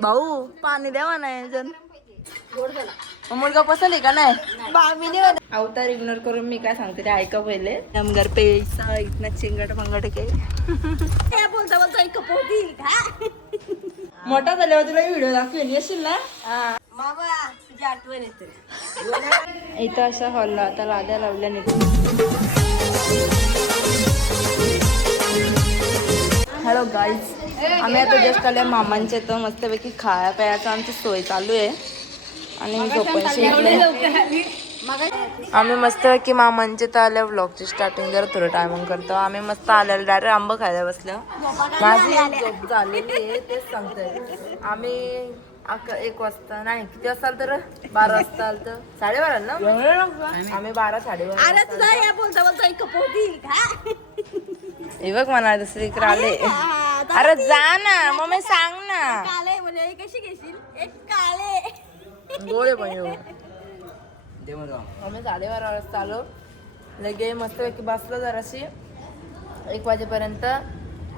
भाऊ पाणी द्यावा नाही जण मुलगा पसंत आहे का नाही अवतार इग्नोर करून मी काय सांगते ते ऐका पहिले घर पैसा इतना चिंगट मंगट के बोलता बोलता एक पोती मोठा झाल्यावर तुला व्हिडिओ दाखवेल येशील ना तुझी आठवण येते इथं अशा हॉलला आता लाद्या लावल्या नाही. हॅलो गाईज, आम्ही आता जस्ट आल्या मामांच्या इथं मस्तपैकी खाया प्यायचं आमची सोय चालू आहे आणि झोपायची. आम्ही मस्तपैकी मामांच्या इथं आल्या व्लॉगची स्टार्टिंग जरा थोडं टायमिंग करतो. आम्ही मस्त आल्याला डायरेक्ट आंबा खायला बसलो. माझी झोप झालेली आहे तेच सांगतोय. आम्ही 1 वाजता नाही किती वाजता आलं तर 12 वाजता आलं तर 12:30 ना आम्ही 12-12:30. अरे तुझा या बोलता बोलता एक पोती हे बघ म्हणा दुसरी इकडे आले. अरे जा ना मम्मी सांग ना. काले म्हणजे कशी घेशील एक काले गोळे पण आम्ही 12:30 वाजता आलो. लगे मस्तपैकी बसलो जराशी 1 वाजेपर्यंत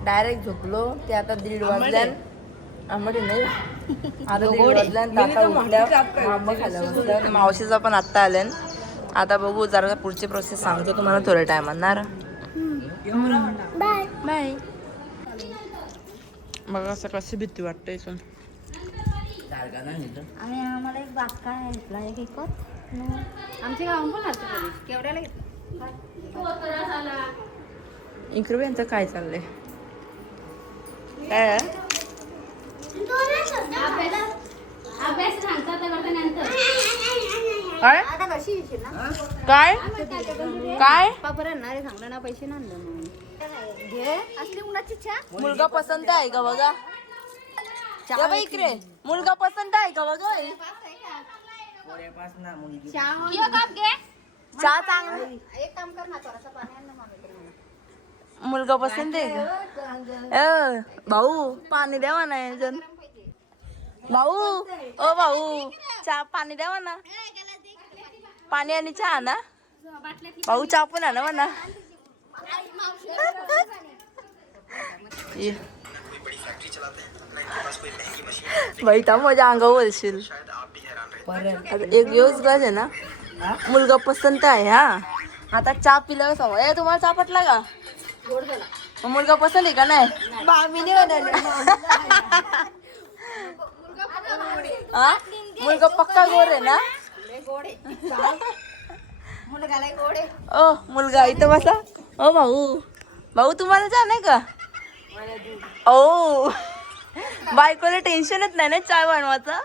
डायरेक्ट झोपलो. ते आता 1:30 वाजल्या आंबे नाही आता 1:30 वाजल्या आता उठल्या आंबा खायला बसल्या. मावशीचा पण आत्ता आल्या. आता बघू जरा पुढची प्रोसेस सांगतो तुम्हाला थोड्या टाइम आणणार. Bye bye. बघा असं कशी भीती वाटते इथून. आणि आम्हाला एक बास्का घेतला एक एकच आमच्या गावात पण असतं केवढ्याला घेतलं इकडे यांचं काय चाललंय काय काय काय पापरांना सांगलं ना पैसे ना घे असली उन्हाची चहा. मुलगा पसंत आहे का बघा इकडे मुलगा पसंत आहे का बघा चहा चांगला एक काम कर ना थोडासा पाणी मुलगा पसंत आहे का भाऊ पाणी द्यावा नाही जण भाऊ ओ भाऊ चहा पाणी द्यावा ना पाणी आणि चहा ना भाऊ चहा पण आहे ना म्हणा बाई था माझ्या अंगावर बोलशील. एक दिवस गज आहे ना मुलगा पसंत आहे. हा आता चहा पिल्यावर सवय तुम्हाला चहा पटला का मुलगा पसंत आहे का नाही मुलगा पक्का गोर आहे ना ओ मुलगा इथं बसा. ओ भाऊ भाऊ तुम्हाला चहा नाही का ओ बायकोला टेन्शनच नाही ना चहा बनवायचं.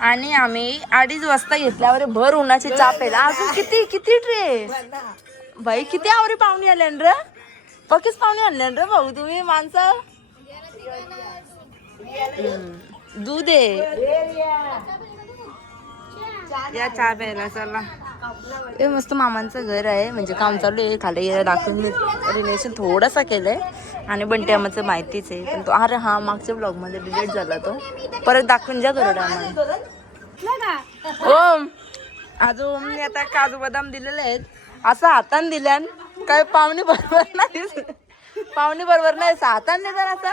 आणि आम्ही 2:30 वाजता घेतल्यावर भर उन्हाची चहा प्यायला अजून किती किती ट्रे बाई किती आवरी पाहुणे आल्या रे पक्कीच पाहुणे आणले रे भाऊ तुम्ही माणसं. दूध आहे या चहा प्यायला चला. हे मस्त मामांचं घर आहे म्हणजे काम चालू आहे. खाली दाखवून रिलेशन थोडासा केलंय आणि बंटी आम्हाला माहितीच आहे पण तो अरे हा मागच्या ब्लॉग मध्ये डिलीट झाला तो परत दाखवून द्या थोडं आम्हाला. ओम अजून मी आता काजू बदाम दिलेले आहेत असं हाताने दिल्यान काय पाहुणे बरोबर नाही पाहुणे बरोबर नाही हाताने देतात असं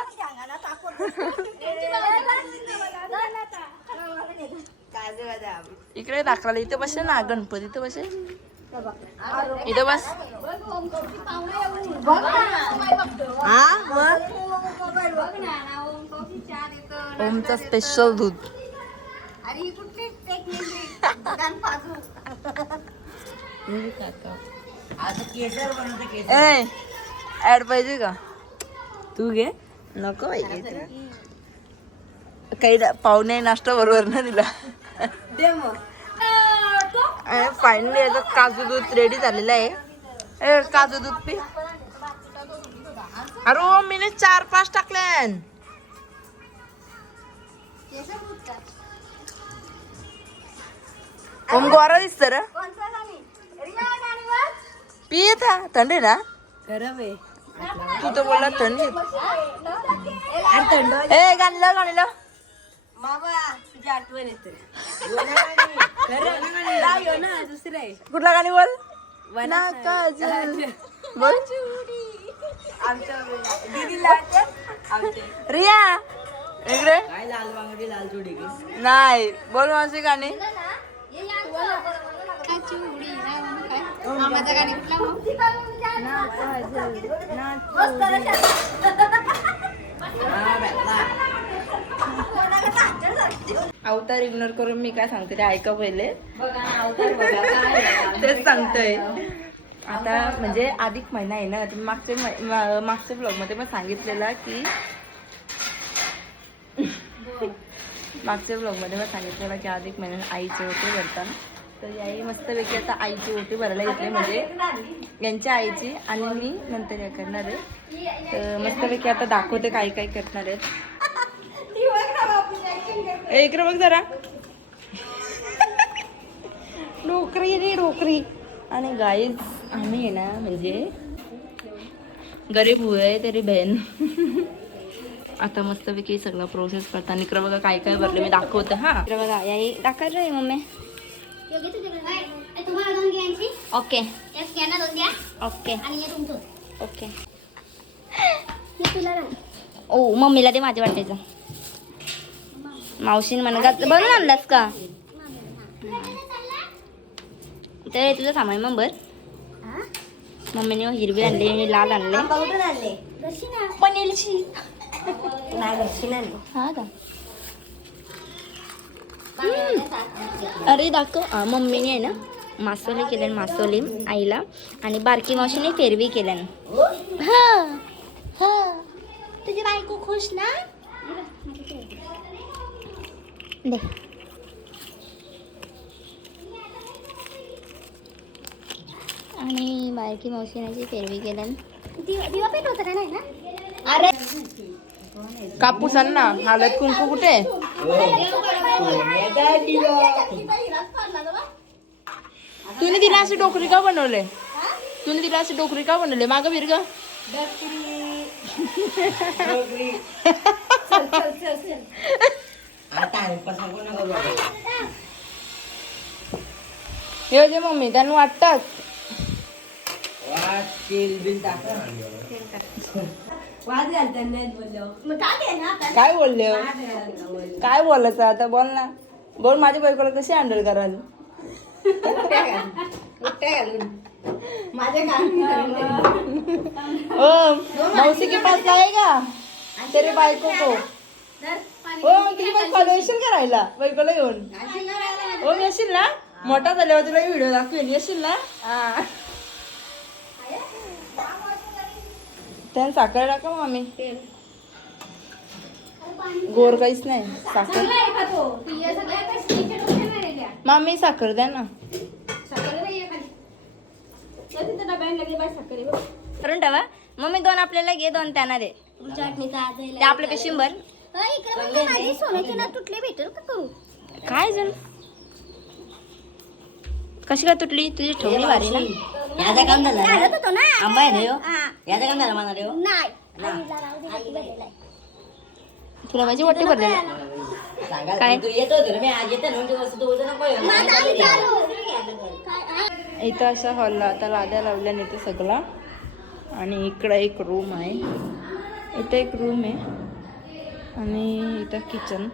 इकडे दाखवायला इथे बसे ना गणपती इथं बसे इथं बस. ओमचं स्पेशल दूध ऍड पाहिजे का तू घे नको काही पाहुणे नाश्ता बरोबर ना दिला. फायनली याचं काजू दूध रेडी झालेलं आहे. काजू दूध पी. अरे मीने 4-5 टाकले. ओम गोरा दिसत रे पी था थंडी ना गरम आहे तू तर बोलला थंडी ए गाणलं गाणलं तुझी आठवण येते दुसरे कुठला गाणी बोल बोल रिया इकडे काय लाल बांगडी लाल चुडी नाही बोल मावशी गाणी मामाचा गाडी कुठला अवतार इग्नोर करून मी काय सांगते ते ऐका पहिले बघा अवतार बघा काय तेच सांगतोय आता म्हणजे अधिक महिना आहे ना मागच्या ब्लॉग मध्ये पण सांगितलेला की मागच्या ब्लॉग मध्ये पण सांगितलेला की अधिक महिन्यात आईचे ओटी भरताना तर याही मस्तपैकी आता आईची ओटी भरायला घेतली म्हणजे यांच्या आईची आणि मी नंतर या करणार आहे तर मस्तपैकी आता दाखवते काय काय करणार आहेत इकडे बघ जरा डोकरी रे डोकरी आणि गाईज आम्ही आहे ना म्हणजे गरीब हुए तरी बहीण आता मस्तपैकी सगळा प्रोसेस करताना इकडे बघा काय काय भरले मी दाखवते हा इकडे बघा याही दाखवायचं आहे मम्मी तुम्हाला 2 घ्यायची ओके एक घ्या ना 2 द्या ओके आणि हे तुमचं ओके हे तुला ओ मम्मीला ते माझे वाटायचं मावशीने म्हणा बनवून आणलास का तर हे तुझं सामान मग बर मम्मीने हिरवी आणली आणि लाल आणले पावडर आणले दक्षिणा पनीरची नाही दक्षिणा आणली हा का अरे दाखव मम्मीने आहे ना मासोली केल्यान मासोली आईला आणि बारकी मावशीने फेरवी केल्यान तुझी बायको खुश ना दे आणि बारकी मावशीने फेरवी केल्यान दिवा पेट होतं का नाही ना अरे कापूस आण ना हळद कुंकू कुठे तुम्ही तिला अशी डोकरी का बनवले तुम्ही तिला अशी डोकरी का बनवले मागं बिरग हे जे मम्मी त्यांना वाटतात काय बोलले काय बोलायचं आता बोल ना बोल माझ्या बायकोला कशी हँडल कराल ओ मौसी के पास जाएगा तेरे बायको को हो तुझी बायको येशील करायला बायकोला घेऊन हो येशील ना मोठा झाल्यावर तुला व्हिडिओ दाखवेन येशील ना हा त्यानं साखर टाका मग आम्ही गोर काहीच नाही साखर मामी साखर द्या ना करून ठेवा मम्मी 2 आपल्याला घे 2 त्यांना दे ते आपल्या पेशींबर सोन्याचे ना तुटले भेटेल का करू काय जण कशी काय तुटली तुझी ठेवली भारी ना याचा काम झालं घालत होतो ना आंबा आहे रे हो. हा. याचा काम झालं म्हणा रे हो. नाही आईला राहू दे, बाकी भरलेला आहे. तुला माझी वाटी भरलेली सांगा काय? तू येतो तर मी आज येते ना म्हणजे वस्तू होतं नको माझा आई चालू. काय? इथं अशा हॉलला आता लाद्या लावल्याने इथे सगळा आणि इकडं एक रूम आहे इथं एक रूम आहे आणि इथं किचन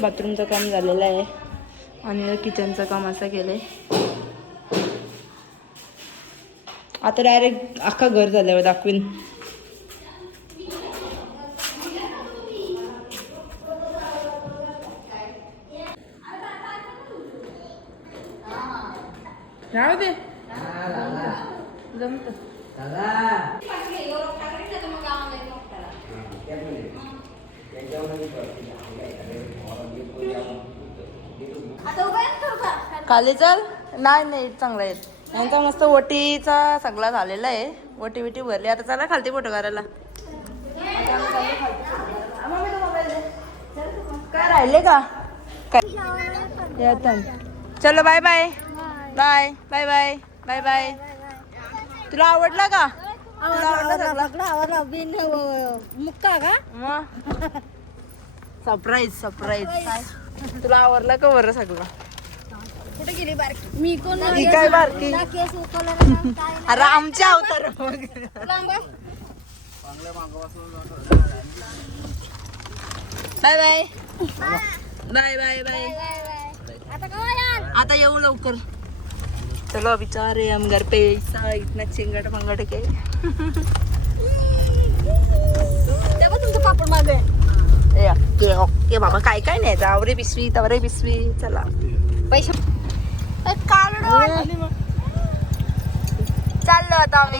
बाथरूमचं काम झालेलं आहे आणि किचनचं काम असं केलंय आता डायरेक्ट अख्खा घर झाल्यावर दाखवीन राहू दे जमत खाली चल नाही नाही चांगला आहे यांचा मस्त ओटीचा सगळा झालेला आहे ओटी बिटी भरली आता चला खालती फोटो करायला काय राहिले का काय येतं चलो bye bye bye bye bye bye bye तुला आवडला का तुला आवडला सगळं मुक्का का मग सरप्राईज सरप्राईज तुला आवडला का बरं सगळं कुठे गेली बारकी मी कोण ही काय बारकी केस उकलला काय अरे आमच्या अवतार bye bye bye bye bye. आता येऊ लवकर. चलो अभी जा रहे हम घर पे. ऐसा इतना चिंगट पंगट के. तेव्हा तुमचं पापड मागे ओके ओके बाबा काय काय नाही आवरे पिशवी तवरे पिशवी. चला पैसे चाललो आता आम्ही.